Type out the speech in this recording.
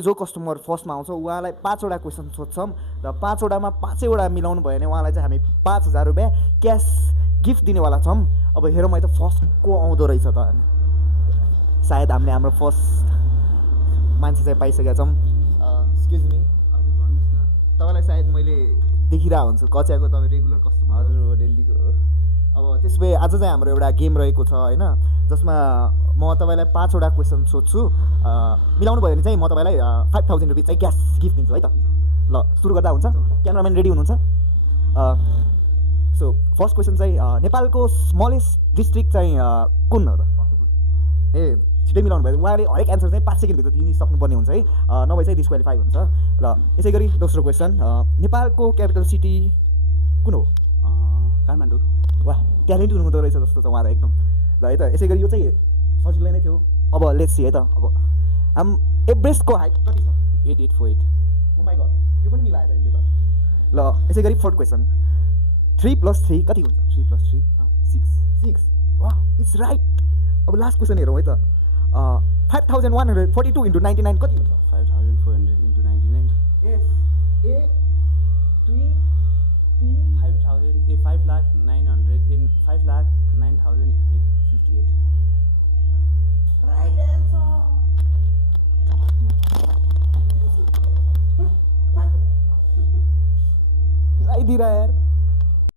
जो कस्टमर फर्स्टमा आउँछ उहाँलाई 5वटा क्वेसन सोध्छौँ र 5वटामा 5वटा मिलाउनु भयो भने उहाँलाई चाहिँ हामी 5,000 रुपियाँ क्यास गिफ्ट दिनेवाला छौँ। अब हेरौँ है त फर्स्ट को आउँदो रहेछ त। सायद हामीले हाम्रो फर्स्ट मान्छे चाहिँ पाइसकेका छौँ। एक्सक्युज मी, हजुर भन्नुहोस् न। तपाईँलाई सायद मैले देखिरहेको हुन्छु, कच्याको तपाईँ रेगुलर कस्टमर। हजुर हो, डेलीको हो। अब त्यसो भए आज चाहिँ हाम्रो एउटा गेम रहेको छ होइन, जसमा म तपाईँलाई 5वटा क्वेसन सोध्छु। मिलाउनु भयो भने चाहिँ म तपाईँलाई 5,000 रुपियाँ चाहिँ क्यास गिफ्ट दिन्छु है त। ल सुरु गर्दा हुन्छ? क्यामराम्यान रेडी हुनुहुन्छ? सो फर्स्ट क्वेसन चाहिँ नेपालको स्मलेस्ट डिस्ट्रिक्ट चाहिँ कुन हो त? ए छिटै मिलाउनु भयो। उहाँले हरेक एन्सर चाहिँ 5 सेकेन्डभित्र दिइसक्नुपर्ने हुन्छ है, नभए चाहिँ डिस्क्वालिफाई हुन्छ। र यसै गरी दोस्रो क्वेसन, नेपालको क्यापिटल सिटी कुन हो? काठमाडौँ। वाह, ट्यालेन्ट हुनुहुँदो रहेछ जस्तो छ उहाँ त एकदम। ल है त, यसै गरी यो चाहिँ सजिलै नै थियो। अब लेट्स सी है त। अब एभरेस्टको हाइट कति छ? 8848। ओ माइ गड, यो पनि मिलाएर यसले त। ल यसै गरी फोर्थ क्वेसन, 3 + 3 कति हुन्छ? 3 + 3 6। वाह, इट्स राइट। अब लास्ट क्वेसन हेरौँ है त। 5,142 × 99 कति हुन्छ? 5,400 × 99। यस, 1 2 3 5,09,858। Right answer. आइदिएर यार।